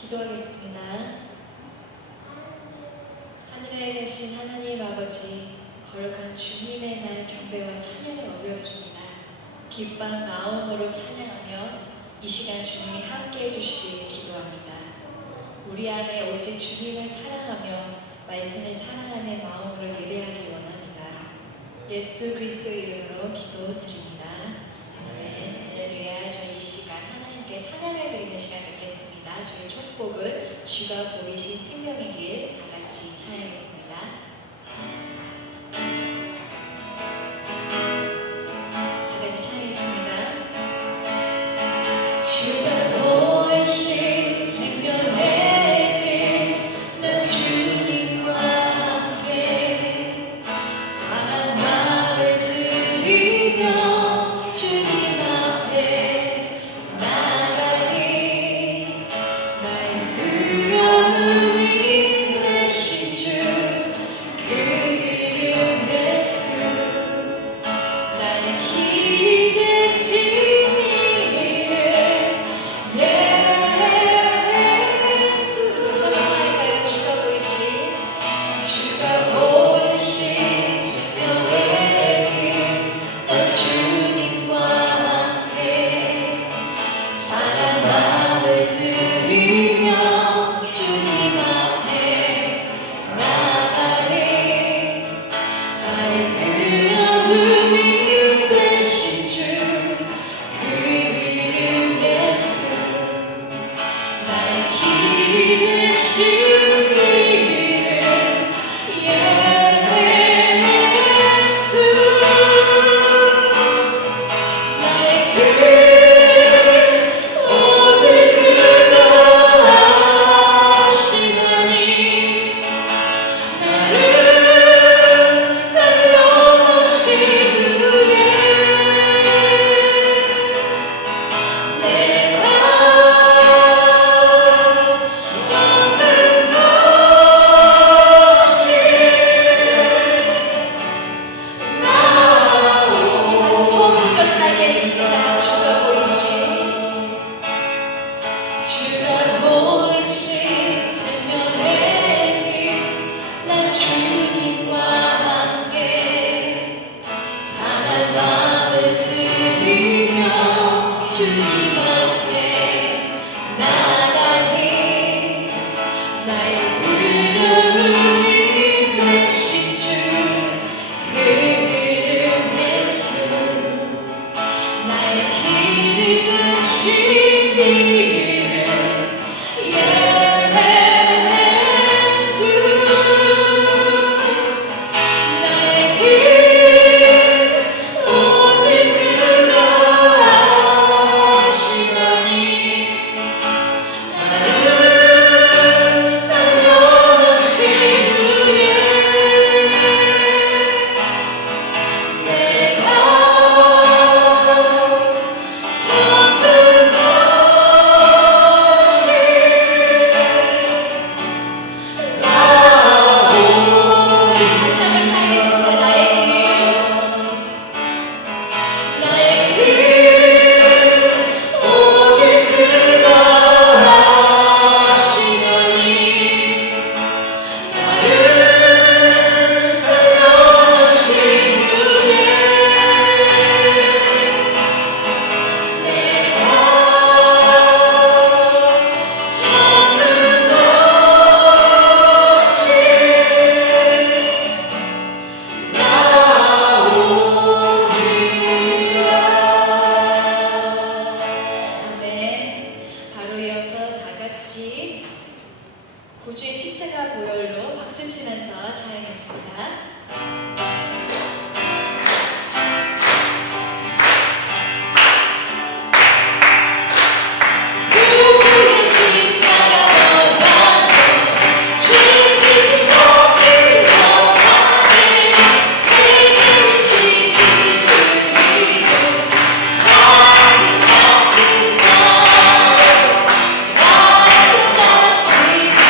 기도하겠습니다. 하늘에 계신 하나님 아버지, 거룩한 주님의 날 경배와 찬양을 올려드립니다. 기쁜 마음으로 찬양하며 이 시간 주님이 함께해 주시길 기도합니다. 우리 안에 오직 주님을 사랑하며 말씀을 사랑하는 마음으로 예배하기 원합니다. 예수 그리스도의 이름으로 기도드립니다. 아멘. 할렐루야. 저희 이 시간 하나님께 찬양을 드리는 시간 갖겠습니다. 저희 첫 곡은 주가 보이신 생명의 길 다 같이 찬양하겠습니다. 다 같이 찬양하겠습니다. 주가 보이신 생명의 길, 나 주님과 함께 사랑 마음을 드리며 주님 앞에 나가리. 나의 의로움이 되신 주 그 이름 예수, 나의 길이 되신 이름 예수. 다시 한번 찬양할까요? 주가 보이신 생명의 길, 나 주님과 함께 사랑 마음을 드리며 주님 앞에 나가리. 나의 의로움이 되신 주 그 이름 예수, 나의 길이 되신 이름 예수. 나의 길 오직 그가 아시나니, 나를 달려오신 후에 내가 잡는 것이 나오. 다시 처음부터 찬양하겠습니다. 주가 보이신 생명의 길, 나 주님과 함께 상한 마음을 드리며 주님 앞에 나가리. 나의 의로움이 되신 주 그 이름 예수, 나의 길이 되신 이름 예수. 나의 길 오직 그가 아시나니, 나를 달려오신 후에 내가 잡는 것이 나오리. 다시 한번 찬양하겠습니다. 나의 길 오직 그가 아시나니, 나를 달려오신 후에 내가 잡는 것이 나오리라. 아멘. 바로 이어서 다 같이 구주의 십자가 보혈로 박수 치면서 찬양했습니다. 구주의 십자가보다 주의 십자가를 전하네. 죄를 씻으신 주 그리스도 찬송합시다. 찬송합시다.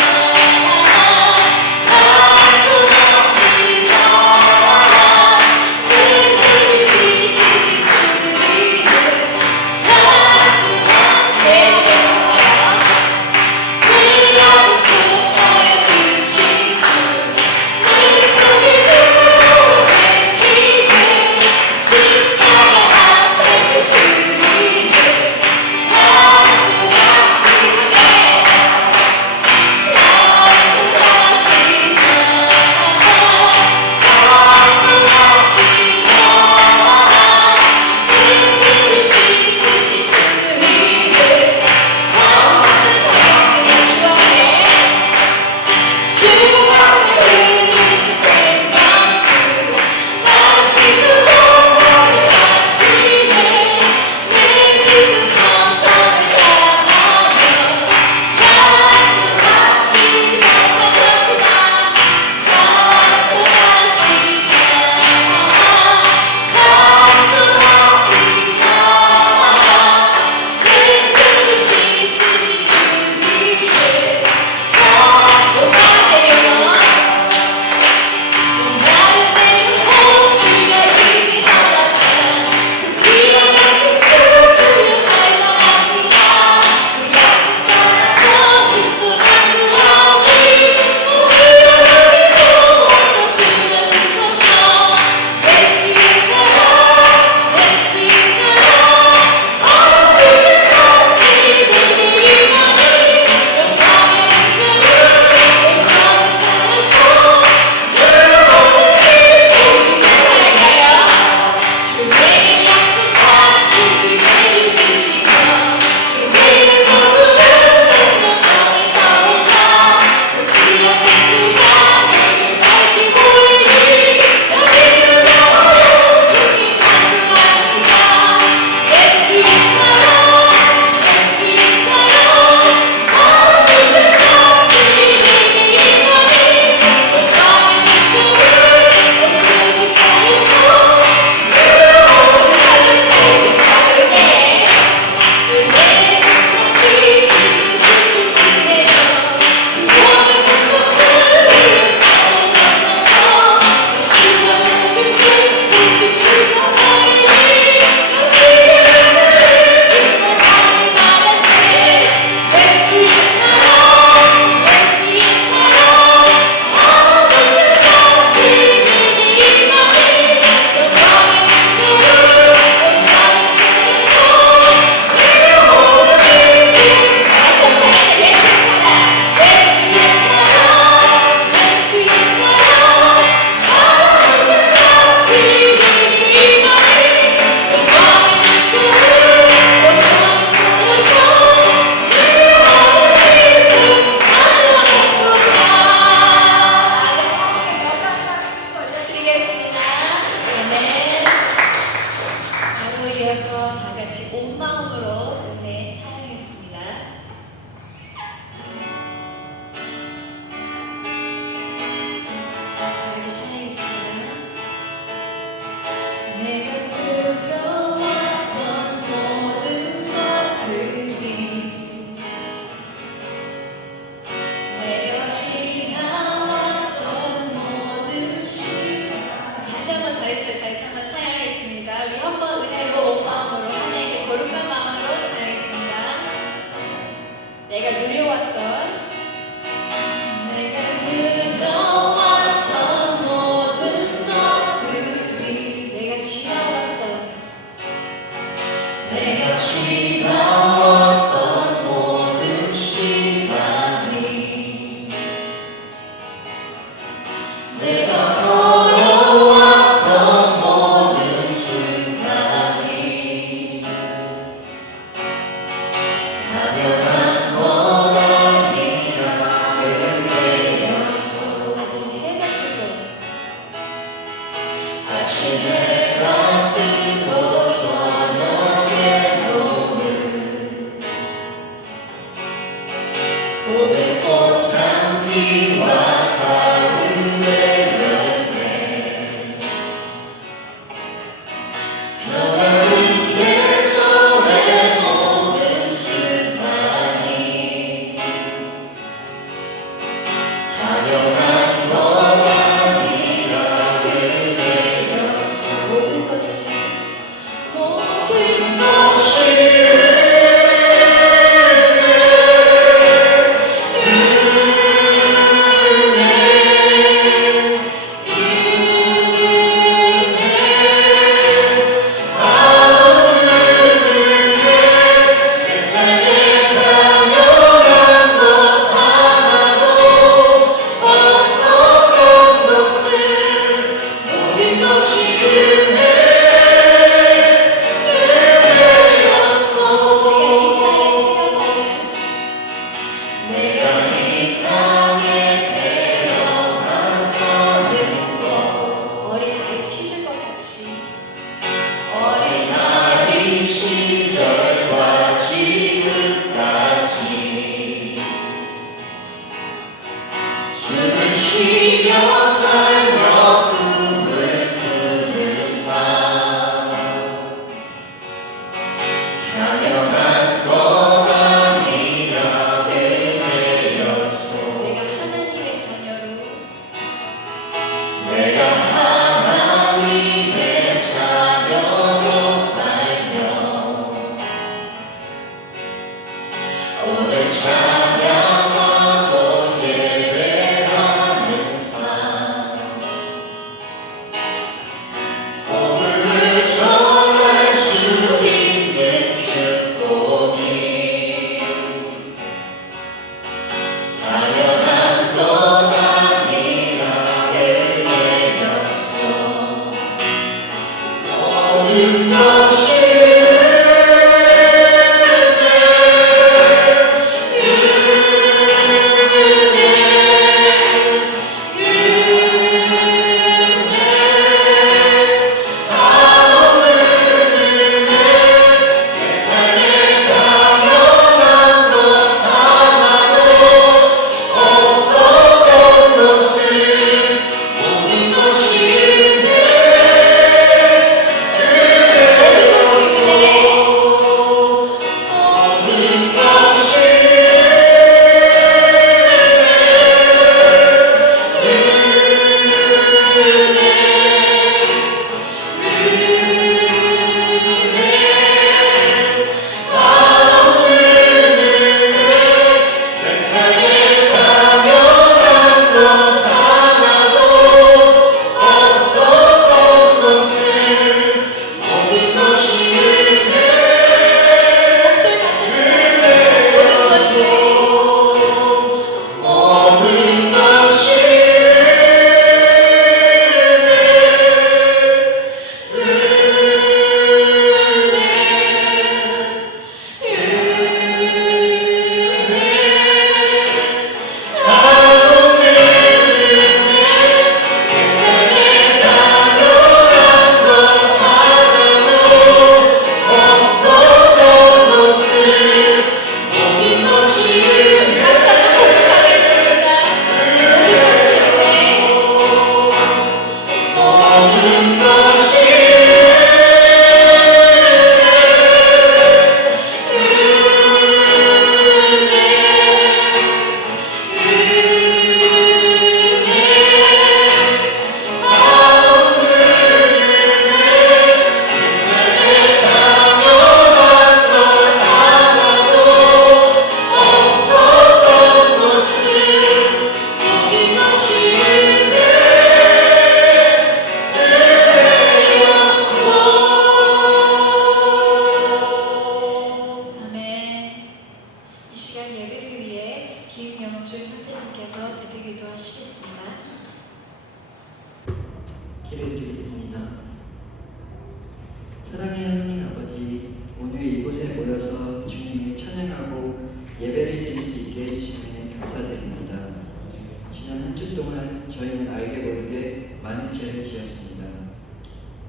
찬송합시다. 봄의 꽃향기와 가을의 열매 변하는 계절의 모든 습관이 당연한 것 아니라 은혜였어. 모든 것이 어린아이 시절과 지금까지 숨을 쉬며 살며 꿈을 꾸는 삶 당연한 것 아니라 은혜였어. 내가 하나님의 자녀로 내가 하나님의 자녀로 살며 오늘 찬양하고 예배하는 삶 복음을 전할 수 있는 축복이 당연한 것 아니라 은혜였어. 모든 것이 기도드리겠습니다. 사랑의 하나님 아버지, 오늘 이곳에 모여서 주님을 찬양하고 예배를 드릴 수 있게 해주시면 감사드립니다. 지난 한 주 동안 저희는 알게 모르게 많은 죄를 지었습니다.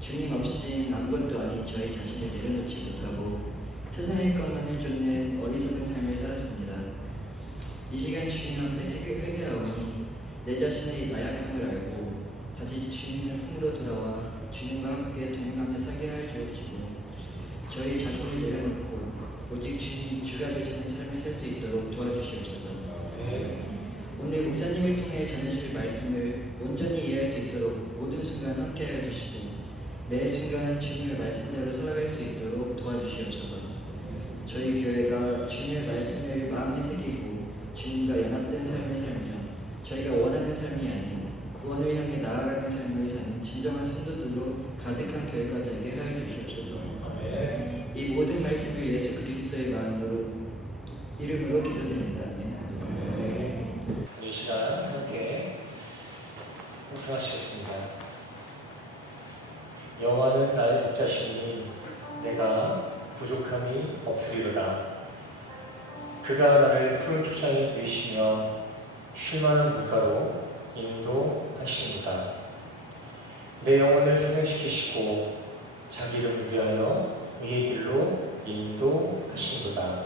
주님 없이 아무것도 아닌 저희 자신을 내려놓지 못하고 세상의 것만을 쫓는 어리석은 삶을 살았습니다. 이 시간 주님 앞에 회개하오니 내 자신의 나약함을 알고 다시 주님의 품으로 돌아와 주님과 함께 동행하며 살게 하여 주옵시고 저희 자신을 내려놓고 오직 주님이 주가 되시는 삶을 살 수 있도록 도와주시옵소서. 오늘 목사님을 통해 전해주실 말씀을 온전히 이해할 수 있도록 모든 순간 함께하여 주시고 매 순간 주님의 말씀대로 살아갈 수 있도록 도와주시옵소서. 저희 교회가 주님의 말씀을 마음에 새기고 주님과 연합된 삶을 살며 저희가 원하는 삶이 아닌 구원을 향해 나아가는 삶을 사는 진정한 성도들로 가득한 교회가 되게 하여 주시옵소서. 이 모든 말씀을 예수 그리스도의 이름으로 기도드립니다. 이 시간 함께 묵상하시겠습니다. 여호와는 나의 목자시니 내가 부족함이 없으리로다. 그가 나를 푸른 초장에 두이시며 쉴만한 물가로 인도하시는도다. 내 영혼을 승승시키시고 자기 이름을 위하여 의의 길로 인도하시는도다.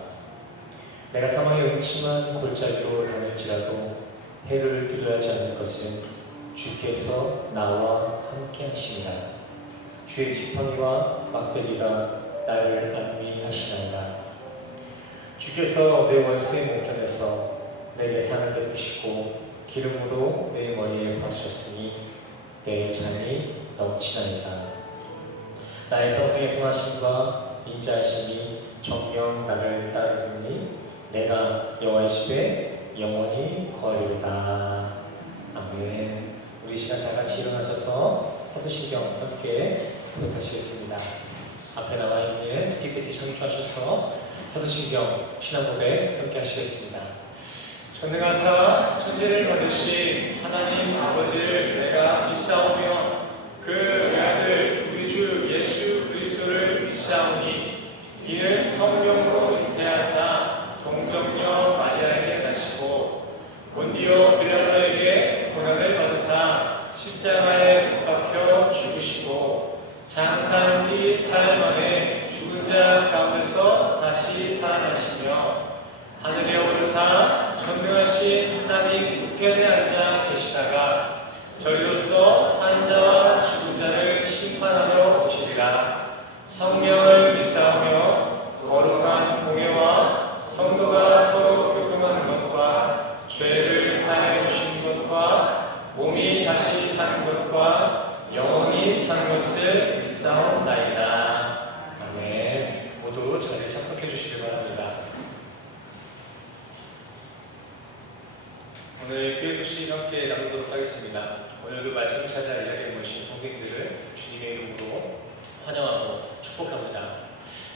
내가 사망의 음침한 골짜기로 다닐지라도 해를 두려워하지 않을 것은 주께서 나와 함께 하시니라. 주의 지팡이와 막대기가 나를 안위하시나이다. 주께서 내 원수의 목전에서 내 예산을 베푸시고 기름으로 내 머리에 바르셨으니 내 잔이 넘치나이다. 나의 평생의 선하심과 인자하심이 정녕 나를 따르더니 내가 여호와의 집에 영원히 거하리로다. 아멘. 우리 시간 다 같이 일어나셔서 사도신경 함께 고백하시겠습니다. 앞에 나와 있는 PPT 청취하셔서 사도신경 신앙 고백 함께 하시겠습니다. 전능하사 천지를 만드신 하나님 아버지를 내가 믿사오며 그 외아들 우리 주 예수 그리스도를 믿사오니 이는 성령으로 잉태하사 동정녀 마리아에게 나시고 본디오 빌라도에게 고난을 받으사 십자가에 못 박혀 죽으시고 장사한 지 사흘 만에 죽은 자 가운데서 다시 살아나시며 하늘에 오르사 전능하신 하나님 우편에 앉아 계시다가 저희로서 산 자와 죽은 자를 심판하러 오시리라. 성령을 믿사오며 거룩한 공예와 성도가 서로 교통하는 것과 죄를 사하여 주시는 것과 몸이 다시 사는 것과 영원히 사는 것을 믿사옵나이다. 아멘. 모두 자리에 참석해 주시기 바랍니다. 오늘 교회 소식 함께 나누도록 하겠습니다. 오늘도 말씀 찾아 이 자리에 모신 성도님들을 주님의 이름으로 환영하고 축복합니다.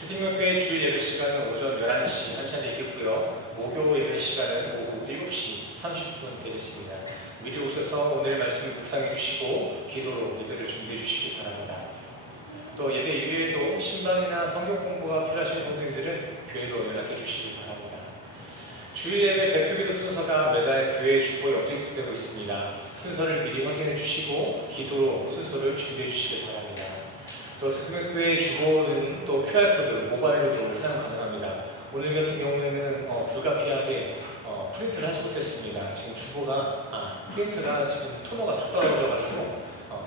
스승교회 주일 예배 시간은 오전 11시 한차례 있겠고요. 목요 예배 시간은 오후 7시 30분 되겠습니다. 미리 오셔서 오늘 말씀을 묵상해 주시고 기도로 예배를 준비해 주시기 바랍니다. 또 예배 이외에도 신방이나 성경 공부가 필요하신 성도님들은 교회로 연락해 주시기 바랍니다. 주일 예배 대표기도 순서가 매달 교회 주보에 업데이트되고 있습니다. 순서를 미리 확인해 주시고 기도로 순서를 준비해 주시기 바랍니다. 또 스승교회 주보는 또 QR코드 모바일로도 사용 가능합니다. 오늘 같은 경우에는 불가피하게 프린트를 하지 못했습니다. 지금 주보가 프린트가 지금 토너가 다 떨어져가지고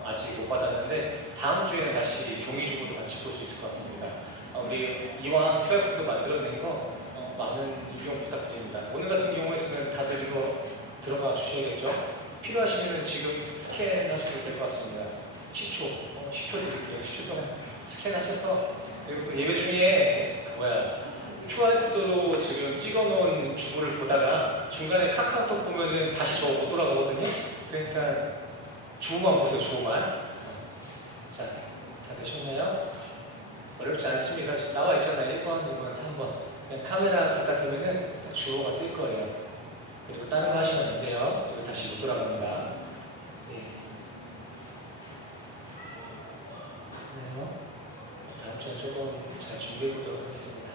아직 못 받았는데 다음 주에는 다시 종이 주보도 같이 볼 수 있을 것 같습니다. 우리 이왕 QR코드 만들어낸 거 많은 이용 부탁드립니다. 오늘 같은 경우에는 다들 이거 들어가 주셔야겠죠? 필요하시면 지금 스캔하셔도 될 것 같습니다. 10초 드릴게요. 10초 동안 스캔하셔서 그리고 또 예배 중에 QR코드로 지금 찍어놓은 주보를 보다가 중간에 카카오톡 보면은 다시 저 못 돌아가거든요. 그러니까 주보만 보세요. 주보만. 자, 다 되셨나요? 어렵지 않습니다. 나와 있잖아요. 1번, 2번, 3번. 그냥 카메라 갖다 대면은 주보가 뜰 거예요. 그리고 다른 거 하시면 안 돼요. 그리고 다시 못 돌아갑니다. 다음 주에 조금 잘 준비해 보도록 하겠습니다.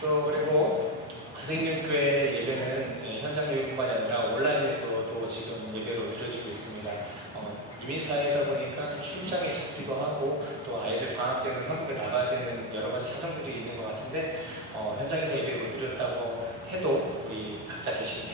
또 그리고 선생님교회 예배는 현장 예배뿐만이 아니라 온라인에서도 지금 예배로 드려지고 있습니다. 이민사회다 보니까 출장이 잡기도 하고 또 아이들 방학 때는 한국에 나가야 되는 여러 가지 사정들이 있는 것 같은데 현장에서 예배를 못 드렸다고 해도 우리 각자 계신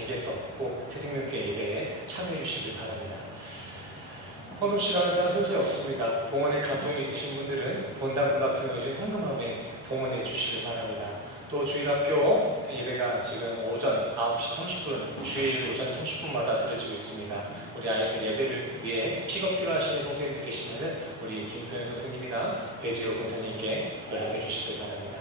헌금 시간은 따로 순서에 없습니다. 봉헌에 감동이 있으신 분들은 본당 문 앞에 놓여진 헌금함에 봉헌해 주시기 바랍니다. 또 주일학교 예배가 지금 오전 9시 30분, 주일 오전 30분마다 들어지고 있습니다. 우리 아이들 예배를 위해 픽업 필요하시는 성도님들 계시면 우리 김소연 선생님이나 배지호 권사님께 연락해 주시기 바랍니다.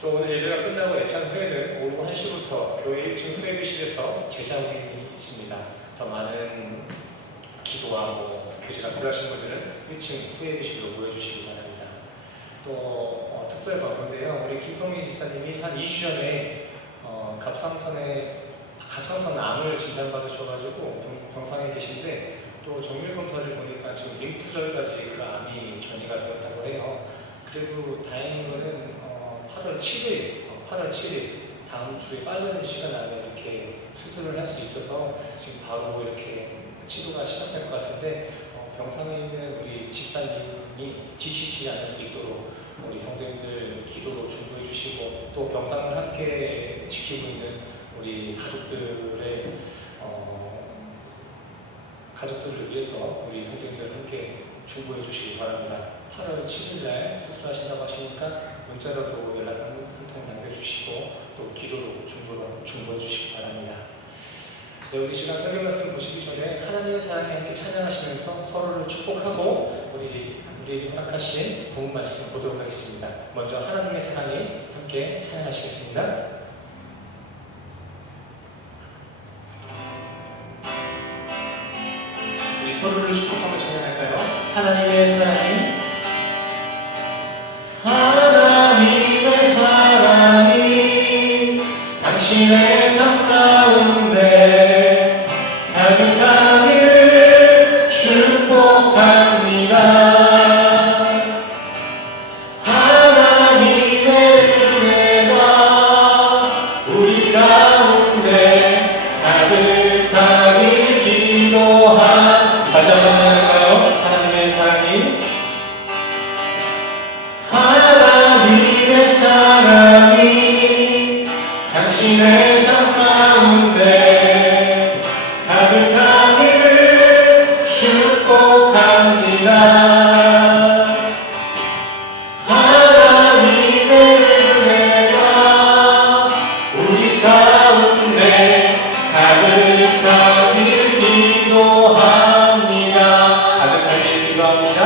또 오늘 예배가 끝나고 예찬 후에는 오후 1시부터 교회 1층 수레비실에서 제자 모임이 있습니다. 더 많은 기도와 교제가 필요하신 분들은 1층 후레비실로 모여주시기 바랍니다. 또 특별 방문인데요. 우리 김성민 지사님이 한 2주 전에 갑상선 암을 진단받으셔가지고 병상에 계신데 또 정밀 검사를 보니까 지금 림프절까지 그 암이 전이가 되었다고 해요. 그래도 다행인 거는 8월 7일 다음 주에 빠른 시간 안에 이렇게 수술을 할 수 있어서 지금 바로 이렇게 치료가 시작될 것 같은데 병상에 있는 우리 집사님이 지치지 않을 수 있도록 우리 성도님들 기도로 중보해 주시고 또 병상을 함께 지키고 있는 우리 가족들을 위해서 우리 성도님들 함께 중보해 주시기 바랍니다. 8월 7일날 수술하신다고 하시니까 문자로도 연락 한 통 남겨주시고 또 기도로 중보해 주시기 바랍니다. 네, 우리 시간 설교 말씀 보시기 전에 하나님의 사랑에 함께 찬양하시면서 서로를 축복하고 우리에게 허락하신 복음 말씀 보도록 하겠습니다. 먼저 하나님의 사랑에 함께 찬양하시겠습니다. 우리 서로를 축복하며 찬양할까요? 하나님의 사랑이 당신의 삶 가운데 가득하기를 축복합니다. 하나님의 은혜가 우리 가운데 가득하기를 기도한 다시 한번 찬양할까요? 하나님의 사랑이 당신의 삶 가운데 가득하기를 축복합니다. 하나님의 은혜가 우리 가운데 가득하기를 기도합니다. 가득하기를 기도합니다.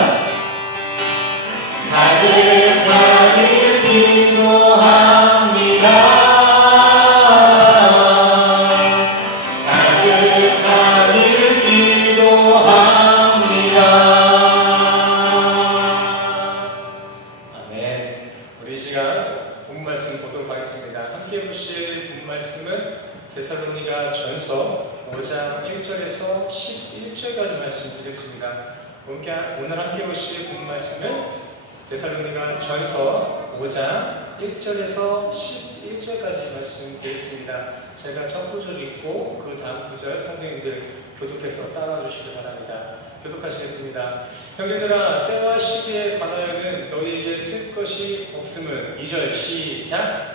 가득하기를 기도합니다. 데살로니가 전서 5장 1절에서 11절까지 말씀드리겠습니다. 오늘 함께 보실 본 말씀은 데살로니가 전서 5장 1절에서 11절까지 말씀드리겠습니다. 제가 첫 구절 읽고 그 다음 구절 성도님들 교독해서 따라와 주시기 바랍니다. 교독하시겠습니다. 형제들아, 때와 시기에 관하여는 너희에게 쓸 것이 없음은 2절 시작.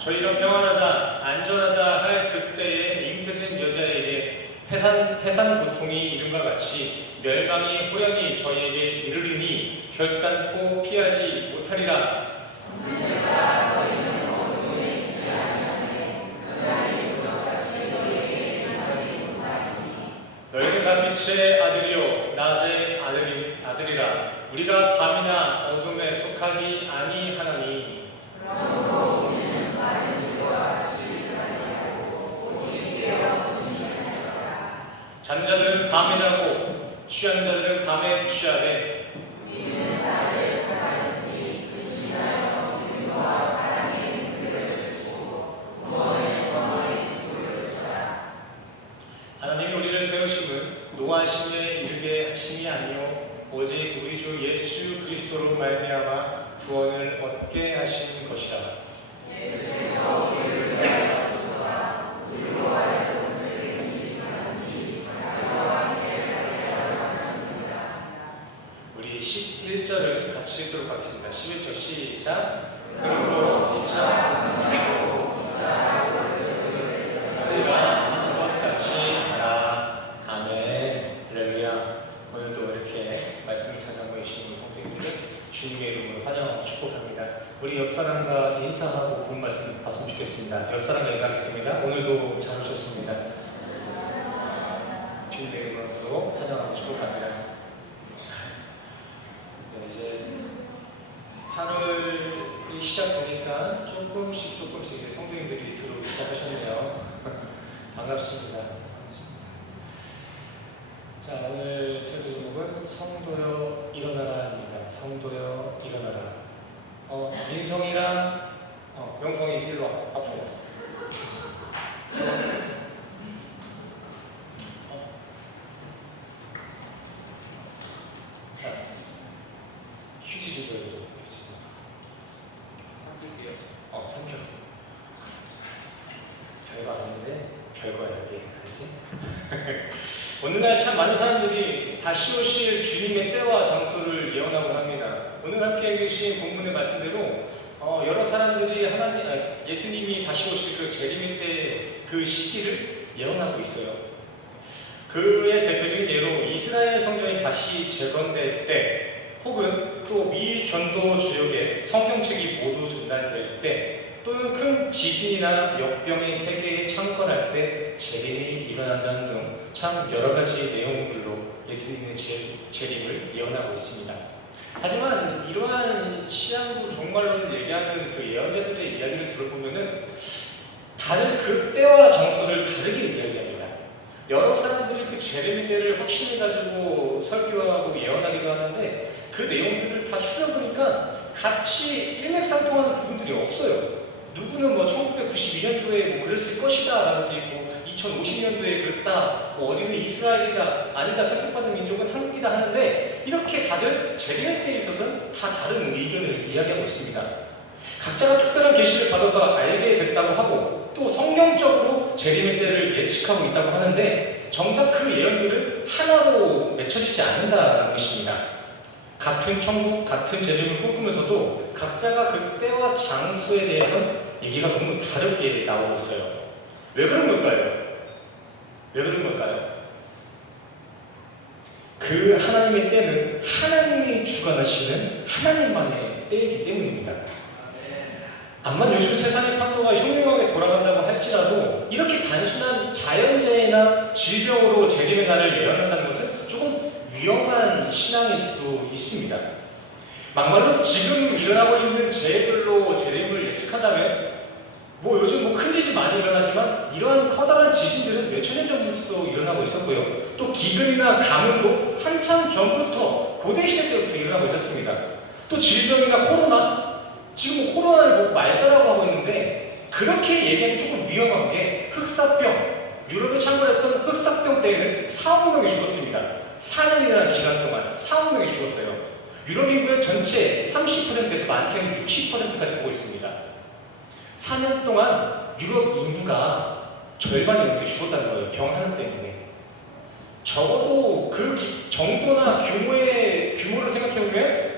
저희가 평안하다, 안전하다 할 그때에 잉태된 여자에게 해산 고통이 이름과 같이 멸망이 호연히 저희에게 이르리니 결단코 피하지 못하리라. 너희는 다 빛의 아들이요 낮의 아들이라. 우리가 밤이나 어둠에 속하지 아니하나니 자는 자들은 밤에 자고 취하는 자들은 밤에 취하되 하나님이 우리를 세우심은 노하심에 이르게 하심이 아니요 오직 우리 주 예수 그리스도로 말미암아 구원을 얻게 하신 것이라. 우리 11절을 같이 읽도록 하겠습니다. 11절 시작. 그러므로 피차 우리 옆사람과 인사하고 본 말씀 봤으면 좋겠습니다. 옆사람과 인사하겠습니다. 오늘도 잘 오셨습니다. 주님의 이름으로 환영하고 축복합니다. 네, 이제 8월이 시작되니까 조금씩 이제 성도님들이 들어오기 시작하셨네요. 반갑습니다. 자, 오늘 설교 제목은 성도여 일어나라입니다. 성도여 일어나라. 민성이랑 명성이 일로 와. 앞으로. 자, 휴지 좀 줘요. 삼켜. 별거 아닌데 별거야 이게, 알지? 오늘날 참 많은 사람들이 다시 오실 주님의 때와 장소를 예언하곤 합니다. 오늘 함께 계신 본문의 말씀대로 여러 사람들이 예수님이 다시 오실 그 재림의 때 그 시기를 예언하고 있어요. 그의 대표적인 예로 이스라엘 성전이 다시 재건될 때, 혹은 또 미 전도 지역에 성경책이 모두 전달될 때, 또는 큰 지진이나 역병이 세계에 창건할 때 재림이 일어난다는 등 참 여러 가지 내용들로 예수님의 재림을 예언하고 있습니다. 하지만 이러한 시한부 종말론을 얘기하는 그 예언자들의 이야기를 들어보면은 다른 그 때와 장소를 다르게 이야기합니다. 여러 사람들이 그 재림의 때를 확신을 가지고 설교하고 예언하기도 하는데 그 내용들을 다 추려보니까 같이 일맥상통하는 부분들이 없어요. 누구는 1992년도에 그랬을 것이다 라고 돼 있고, 2050년도에 그랬다, 어디는 이스라엘이다, 아니다, 선택받은 민족은 한국이다 하는데, 이렇게 다들 재림의 때에 있어서는 다 다른 의견을 이야기하고 있습니다. 각자가 특별한 계시를 받아서 알게 됐다고 하고, 또 성경적으로 재림의 때를 예측하고 있다고 하는데, 정작 그 예언들은 하나로 맺혀지지 않는다는 것입니다. 같은 천국, 같은 재림을 꿈꾸면서도 각자가 그 때와 장소에 대해서 얘기가 너무 다르게 나오고 있어요. 왜 그런 걸까요? 왜 그런 걸까요? 그 하나님의 때는 하나님이 주관하시는 하나님만의 때이기 때문입니다. 암만 요즘 세상의 판도가 흉흉하게 돌아간다고 할지라도 이렇게 단순한 자연재해나 질병으로 재림의 날을 예언한다는 것은 조금 위험한 신앙일 수도 있습니다. 막말로 지금 일어나고 있는 재해들로 재림을 예측한다면 요즘 큰 지진 많이 일어나지만 이러한 커다란 지진들은 몇천 년 전부터 일어나고 있었고요. 또 기근이나 가뭄도 한참 전부터 고대시대 때부터 일어나고 있었습니다. 또 질병이나 코로나, 지금 코로나를 보고 말살하고 하고 있는데 그렇게 얘기하기 조금 위험한 게 흑사병, 유럽에 창궐했던 흑사병 때에는 4, 5명이 죽었습니다. 4년이라는 기간 동안 4, 5명이 죽었어요. 유럽 인구의 전체 30%에서 많게는 60%까지 보고 있습니다. 4년 동안 유럽 인구가 절반이 넘게 죽었다는 거예요. 병 하나 때문에. 적어도 그 정도나 규모를 생각해보면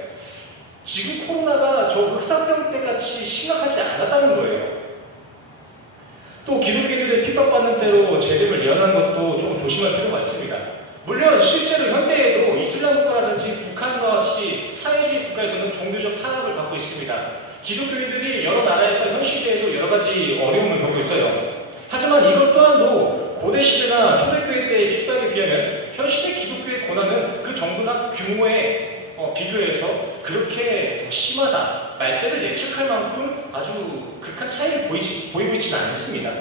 지금 코로나가 저 흑사병 때 같이 심각하지 않았다는 거예요. 또 기독교인들의 핍박받는 때로 재림을 예언한 것도 조금 조심할 필요가 있습니다. 물론 실제로 현대에도 이슬람 국가라든지 북한과 같이 사회주의 국가에서는 종교적 탄압을 받고 있습니다. 기독교인들이 여러 나라에서 현 시대에도 여러 가지 어려움을 겪고 있어요. 하지만 이것 또한도 고대 시대나 초대교회 때의 핍박에 비하면 현 시대 기독교의 고난은 그 정도나 규모에 비교해서 그렇게 더 심하다, 말세를 예측할 만큼 아주 극한 차이를 보이고 있지는 않습니다.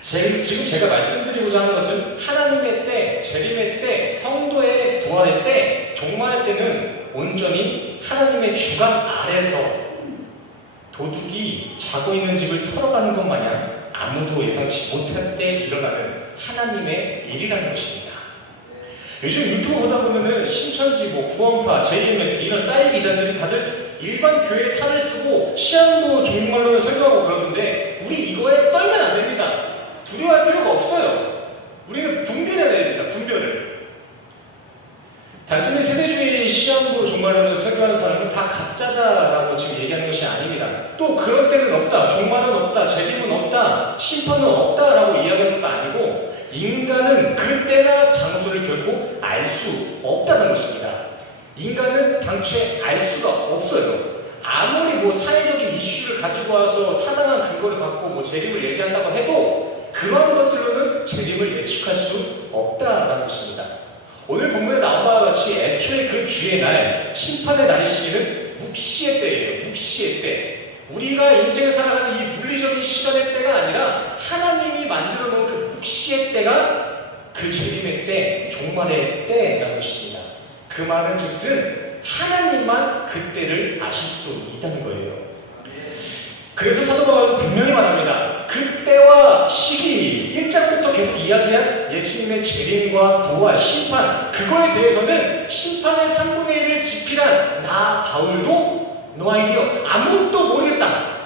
지금 제가 말씀드리고자 하는 것은 하나님의 때, 재림의 때, 성도의 부활의 때, 종말의 때는 온전히 하나님의 주관 아래서 도둑이 자고 있는 집을 털어가는 것 마냥 아무도 예상치 못할 때 일어나는 하나님의 일이라는 것입니다. 요즘 유튜브 보다 보면은 신천지, 구원파, JMS 이런 사이비 이단들이 다들 일반 교회의 탈을 쓰고 시한부 종말론을 설교하고 그러던데 우리 이거에 떨면 안 됩니다. 두려워할 필요가 없어요. 우리는 분별해야 됩니다. 분별을. 단순히 세대주의 시한부 종말론을 설교하는 사람은 다 가짜다라고 지금 얘기하는 것이 아닙니다. 또 그런 때는 없다, 종말은 없다, 재림은 없다, 심판은 없다라고 이야기하는 것도 아니고 인간은 그 때나 장소를 결코 알 수 없다는 것입니다. 인간은 당초에 알 수가 없어요. 아무리 뭐 사회적인 이슈를 가지고 와서 타당한 근거를 갖고 뭐 재림을 얘기한다고 해도 그런 것들로는 재림을 예측할 수 없다라는 것입니다. 오늘 본문에 나온 바와 같이 애초에 그 주의 날, 심판의 날의 시기는 묵시의 때예요. 묵시의 때. 우리가 인생을 살아가는 이 물리적인 시간의 때가 아니라 하나님이 만들어 놓은 그 묵시의 때가 그 재림의 때, 종말의 때라는 것입니다. 그 말은 즉슨 하나님만 그 때를 아실 수 있다는 거예요. 그래서 사도 바울은 분명히 말합니다. 그 때와 시기, 1장부터 계속 이야기한 예수님의 재림과 부활, 심판, 그거에 대해서는 심판의 3분의 1을 집필한 나 바울도 no idea, 아무것도 모르겠다.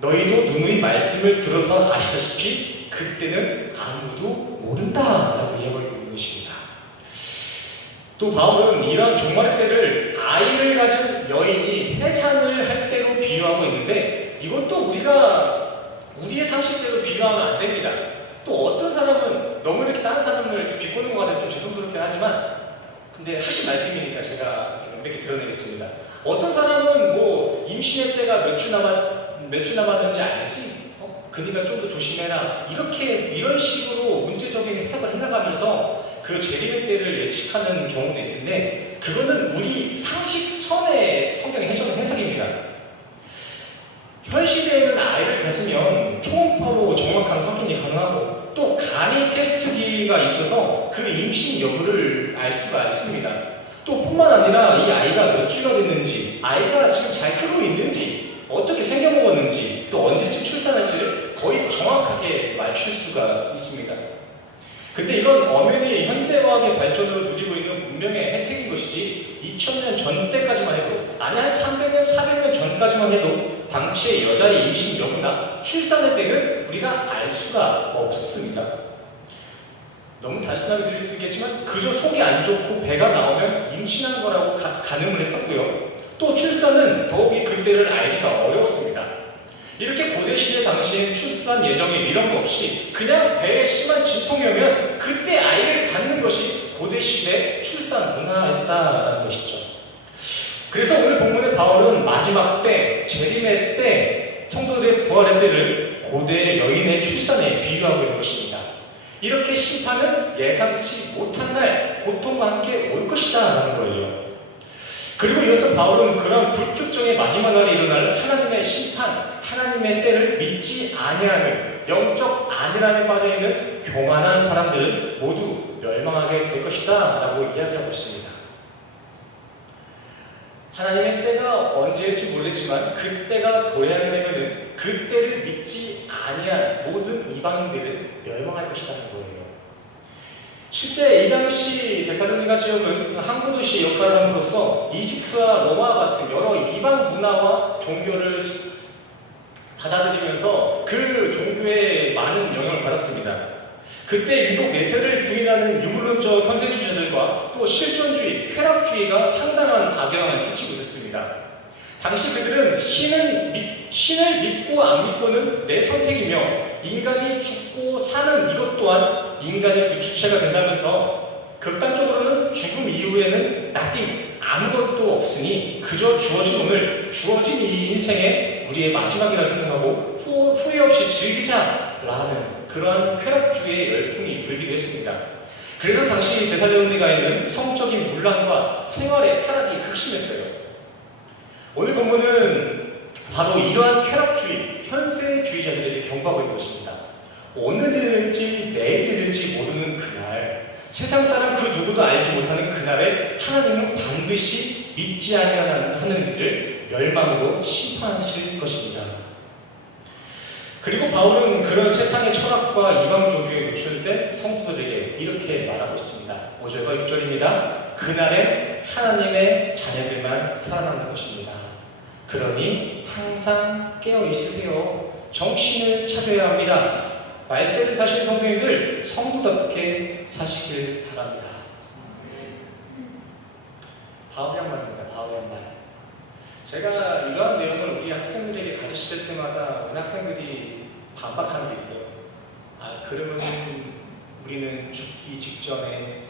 너희도 누누이 말씀을 들어서 아시다시피 그때는 아무도 모른다라고 이야기하고 있는 것입니다. 또 바울은 이러한 종말의 때를 아이를 가진 여인이 해산을 할 때로 비유하고 있는데 이것도 우리가 우리의 상식대로 비유하면 안 됩니다. 또 어떤 사람은 너무 이렇게 다른 사람을 이렇게 비꼬는 것 같아서 좀 죄송스럽긴 하지만 근데 하신 말씀이니까 제가 이렇게 드러내겠습니다. 어떤 사람은 뭐 임신의 때가 몇 주 남았는지 알지? 그러니까 좀 더 조심해라. 이런 식으로 문제적인 해석을 해나가면서 그 재림의 때를 예측하는 경우도 있는데 그거는 우리 상식선의 성경의 해석입니다. 현 시대에는 아이를 가지면 초음파로 정확한 확인이 가능하고 또 간이 테스트기가 있어서 그 임신 여부를 알 수가 있습니다. 또 뿐만 아니라 이 아이가 몇 주가 됐는지, 아이가 지금 잘 크고 있는지, 어떻게 생겨먹었는지, 또 언제쯤 출산할지를 거의 정확하게 맞출 수가 있습니다. 근데 이건 엄연히 현대과학의 발전으로 누리고 있는 문명의 혜택인 것이지 2000년 전 때까지만 해도 아니 한 300년, 400년 전까지만 해도 당시의 여자의 임신 여부나 출산의 때는 우리가 알 수가 없었습니다. 너무 단순하게 들릴 수 있겠지만 그저 속이 안 좋고 배가 나오면 임신한 거라고 가늠을 했었고요. 또 출산은 더욱이 그때를 알기가 어려웠습니다. 이렇게 고대시대 당시엔 출산 예정일 이런 거 없이 그냥 배에 심한 진통이 오면 그때 아이를 갖는 것이 고대시대 출산 문화였다라는 것이죠. 그래서 오늘 본문의 바울은 마지막 때, 재림의 때, 성도들의 부활의 때를 고대 여인의 출산에 비유하고 있는 것입니다. 이렇게 심판은 예상치 못한 날, 고통과 함께 올 것이다 라는 거예요. 그리고 이어서 바울은 그런 불특정의 마지막 날에 일어날 하나님의 심판, 하나님의 때를 믿지 아니하는 영적 안일함에 빠져있는 교만한 사람들은 모두 멸망하게 될 것이다 라고 이야기하고 있습니다. 하나님의 때가 언제일지 모르겠지만 그때가 도래하게 되면 그때를 믿지 아니한 모든 이방인들은 멸망할 것이라는 거예요. 실제 이 당시 데살로니가 지역은 항구 도시 역할을 함으로써 이집트와 로마 같은 여러 이방 문화와 종교를 받아들이면서 그 종교에 많은 영향을 받았습니다. 그때 유독 내세를 부인하는 유물론적 현세주의자들과 또 실존주의, 쾌락주의가 상당한 악영향을 끼치고 있었습니다. 당시 그들은 신을 믿고 안 믿고는 내 선택이며 인간이 죽고 사는 이것 또한 인간의 그 주체가 된다면서 극단적으로는 죽음 이후에는 nothing, 아무것도 없으니 그저 주어진 오늘, 주어진 이 인생에 우리의 마지막이라 생각하고 후회 없이 즐기자라는 그러한 쾌락주의의 열풍이 불기도 했습니다. 그래서 당시 데살로니가에는 성적인 문란과 생활의 타락이 극심했어요. 오늘 본문은 바로 이러한 쾌락주의, 현세주의자들에게 경고하고 있는 것입니다. 오늘을 일지 내일을 일지 모르는 그날, 세상 사람 그 누구도 알지 못하는 그날에 하나님은 반드시 믿지 아니하는 이들을 멸망으로 심판하실 것입니다. 그리고 바울은 그런 세상의 철학과 이방 종교에 노출된 성도들에게 이렇게 말하고 있습니다. 5절과 6절입니다. 그날에 하나님의 자녀들만 살아남는 것입니다. 그러니 항상 깨어 있으세요. 정신을 차려야 합니다. 말세를 사신 성도님들 성도답게 사시길 바랍니다. 바울의 한 말입니다. 바울의 한 말. 제가 이러한 내용을 우리 학생들에게 가르칠 때마다 우리 학생들이 반박하는 게 있어요. 그러면 우리는 죽기 직전에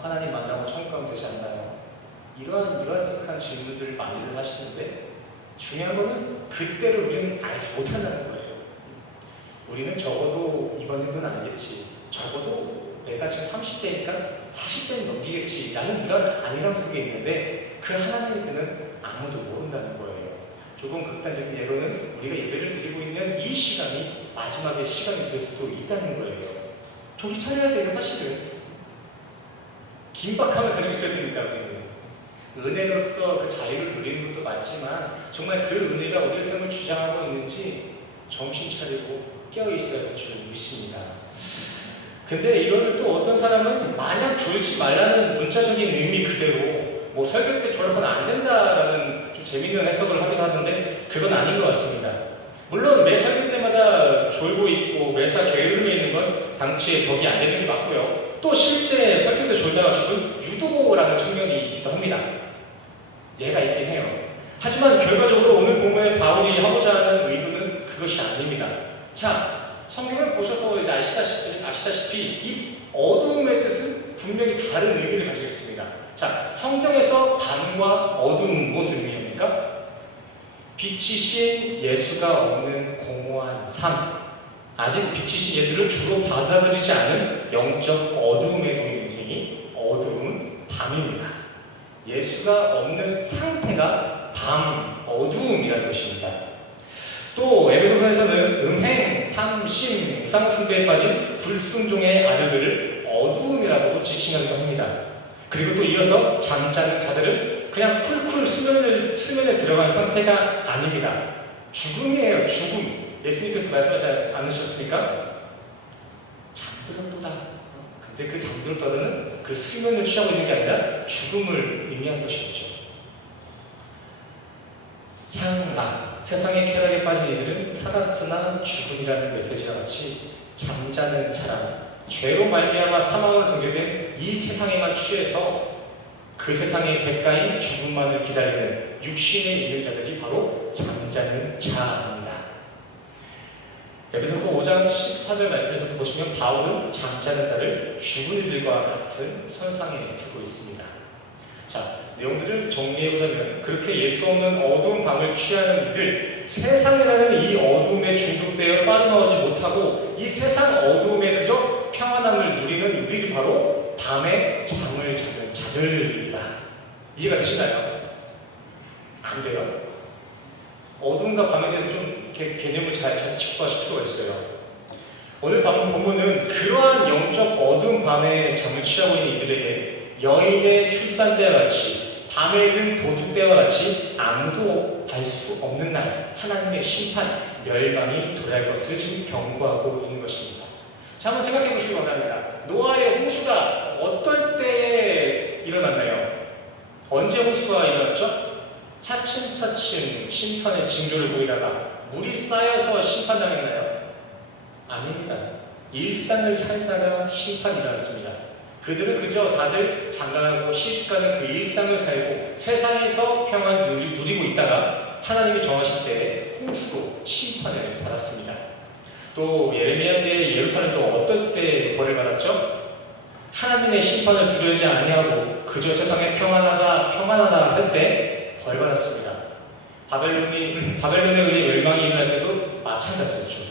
하나님 만나고 천국 가면 되지 않나요? 이러한 유아틱한 질문들을 많이들 하시는데 중요한 거는 그때를 우리는 알지 못한다는 거예요. 우리는 적어도 이번 일은 아니겠지. 적어도 내가 지금 30대니까 40대는 넘기겠지. 라는 이런 안일함 속에 있는데 그 하나님의 뜻은 아무도 모른다는 거예요. 조금 극단적인 예로는 우리가 예배를 드리고 있는 이 시간이 마지막의 시간이 될 수도 있다는 거예요. 정신 차려야 돼요, 사실은. 긴박함을 가지고 있어야 됩니다, 우리는. 은혜로서 그 자유를 누리는 것도 맞지만 정말 그 은혜가 우리의 삶을 주장하고 있는지 정신 차리고 깨어 있어야 될 줄 믿습니다. 근데 이거를 또 어떤 사람은 마냥 졸지 말라는 문자적인 의미 그대로 뭐 설교 때 졸아서는 안 된다라는 좀 재밌는 해석을 하기도 하던데 그건 아닌 것 같습니다. 물론 매 설교 때마다 졸고 있고 매사 게으름이 있는 건 당초에 덕이 안 되는 게 맞고요. 또 실제 설교 때 졸다가 죽은 유도라는 청년이 있기도 합니다. 예가 있긴 해요. 하지만 결과적으로 오늘 본문에 바울이 하고자 하는 의도는 그것이 아닙니다. 자, 성경을 보셔서 이제 아시다시피 이 어두움의 뜻은 분명히 다른 의미를 가지고 있습니다. 자, 성경에서 밤과 어두운 무엇을 의미합니까? 빛이신 예수가 없는 공허한 삶, 아직 빛이신 예수를 주로 받아들이지 않은 영적 어두움에 놓인 인생이 어두운 밤입니다. 예수가 없는 상태가 밤, 어두움이라는 것입니다. 또 에베소서에서는 음행, 탐, 심, 우상숭배에 빠진 불순종의 아들들을 어두움이라고도 지칭하기도 합니다. 그리고 또 이어서 잠자는 자들은 그냥 쿨쿨 수면에 들어간 상태가 아닙니다. 죽음이에요, 죽음. 예수님께서 말씀하지 않으셨습니까? 잠들었도다. 근데 그 잠들었다는 그 수면을 취하고 있는 게 아니라 죽음을 의미한 것이죠. 향락, 세상의 쾌락에 빠진 이들은 살았으나 죽음이라는 메시지와 같이 잠자는 자라, 죄로 말미암아 사망을 경계된 이 세상에만 취해서 그 세상의 대가인 죽음만을 기다리는 육신에 있는 자들이 바로 잠자는 자입니다. 에베소서 5장 14절 말씀에서 보시면 바울은 잠자는 자를 죽은 이들과 같은 선상에 두고 있습니다. 자, 내용들을 정리해보자면 그렇게 예수 없는 어두운 밤을 취하는 이들, 세상이라는 이 어두움에 중독되어 빠져나오지 못하고 이 세상 어두움에 그저 평안함을 누리는 이들이 바로 밤에 잠을 자는 자들입니다. 이해가 되시나요? 안 돼요? 어둠과 밤에 대해서 좀 개념을 잘 짚어가실 필요가 있어요. 오늘 본문은 그러한 영적 어두운 밤에 잠을 취하고 있는 이들에게 여인의 출산 때와 같이 밤에 든 도둑 때와 같이 아무도 알 수 없는 날 하나님의 심판, 멸망이 도래할 것을 지금 경고하고 있는 것입니다. 자, 한번 생각해 보시기 바랍니다. 노아의 홍수가 어떨 때에 일어났나요? 언제 홍수가 일어났죠? 차츰차츰 심판의 징조를 보이다가 물이 쌓여서 심판당했나요? 아닙니다. 일상을 살다가 심판이 일어났습니다. 그들은 그저 다들 장가하고 시집가는 그 일상을 살고 세상에서 평안 누리고 있다가 하나님이 정하실 때 홍수로 심판을 받았습니다. 또 예레미야 때 예루살렘도 어떨 때 벌을 받았죠? 하나님의 심판을 두려워하지 아니하고 그저 세상에 평안하다 할 때 벌 받았습니다. 바벨론에 의해 멸망이 일어날 때도 마찬가지였죠.